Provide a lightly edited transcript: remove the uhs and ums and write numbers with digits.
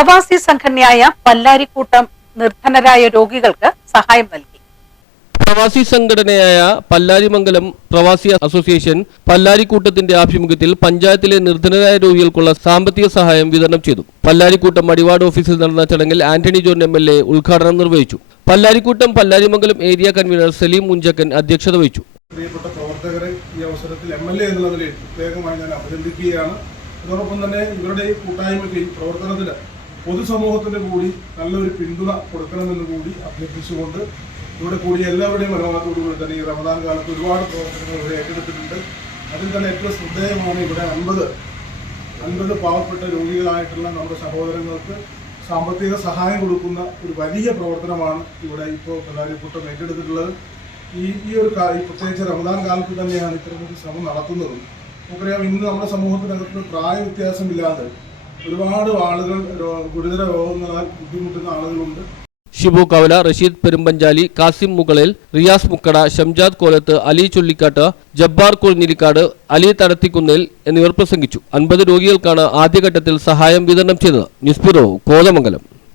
പ്രവാസി സംഘടനയായ പല്ലാരിക്കൂട്ടം നിർധനരായ രോഗികൾക്ക് സഹായം നൽകി. പ്രവാസി സംഘടനയായ പല്ലാരിമംഗലം പ്രവാസി അസോസിയേഷൻ പല്ലാരിക്കൂട്ടത്തിന്റെ ആഭിമുഖ്യത്തിൽ പഞ്ചായത്തിലെ നിർധനരായ രോഗികൾക്കുള്ള സാമ്പത്തിക സഹായം വിതരണം ചെയ്തു. പല്ലാരിക്കൂട്ടം മടിവാട് ഓഫീസിൽ നടന്ന ചടങ്ങിൽ ആന്റണി ജോൺ MLA ഉദ്ഘാടനം നിർവഹിച്ചു. പല്ലാരിക്കൂട്ടം പല്ലാരിമംഗലം ഏരിയ കൺവീനർ സലീം മുഞ്ചക്കൻ അധ്യക്ഷത വഹിച്ചു. പ്രിയപ്പെട്ട പ്രവർത്തകരെ ഈ അവസരത്തിൽ MLA എന്നുള്ള നിലയിൽ പ്രത്യേകമായി ഞാൻ അഭിനന്ദിക്കുകയാണ്. അതോടൊപ്പം തന്നെ ഇവരുടെ ഈ കൂട്ടായ്മയ്ക്ക് പ്രവർത്തനത്തിന് പൊതുസമൂഹത്തിന്റെ കൂടി നല്ലൊരു പിന്തുണ കൊടുക്കണമെന്ന് കൂടി അഭ്യർത്ഥിച്ചുകൊണ്ട് ഇവിടെ കൂടി എല്ലാവരുടെയും അനുവാദത്തോടുകൂടി തന്നെ ഈ റമദാൻ കാലത്ത് ഒരുപാട് പ്രവർത്തനങ്ങൾ ഇവിടെ ഏറ്റെടുത്തിട്ടുണ്ട്. അതിൽ തന്നെ ഏറ്റവും ശ്രദ്ധേയമാണ് ഇവിടെ 50 പാവപ്പെട്ട രോഗികളായിട്ടുള്ള നമ്മുടെ സഹോദരങ്ങൾക്ക് സാമ്പത്തിക സഹായം കൊടുക്കുന്ന ഒരു വലിയ പ്രവർത്തനമാണ് ഇവിടെ ഇപ്പോൾ പല്ലാരിക്കൂട്ടം ഏറ്റെടുത്തിട്ടുള്ളത്. ഈ ഒരു പ്രത്യേകിച്ച് റമദാൻ കാലത്ത് തന്നെയാണ് ഇത്തരമൊരു ശ്രമം നടത്തുന്നത്. നമുക്കറിയാം, ഇന്ന് നമ്മുടെ സമൂഹത്തിനകത്ത് പ്രായ വ്യത്യാസമില്ലാതെ ഒരുപാട് ആളുകൾ ഗുരുതര രോഗങ്ങളാൽ ബുദ്ധിമുട്ടുന്ന ആളുകളുണ്ട്. ഷിബു കവല, റഷീദ് പെരുമ്പഞ്ചാലി, കാസിം മുകളേൽ, റിയാസ് മുക്കട, ഷംജാദ് കോലത്ത്, അലി ചുള്ളിക്കാട്ട്, ജബ്ബാർ കുഴിഞ്ഞിരിക്കാട്, അലി തടത്തിക്കുന്നേൽ എന്നിവർ പ്രസംഗിച്ചു. 50 രോഗികൾക്കാണ് ആദ്യഘട്ടത്തിൽ സഹായം വിതരണം ചെയ്തത്. News bureau, Kothamangalam.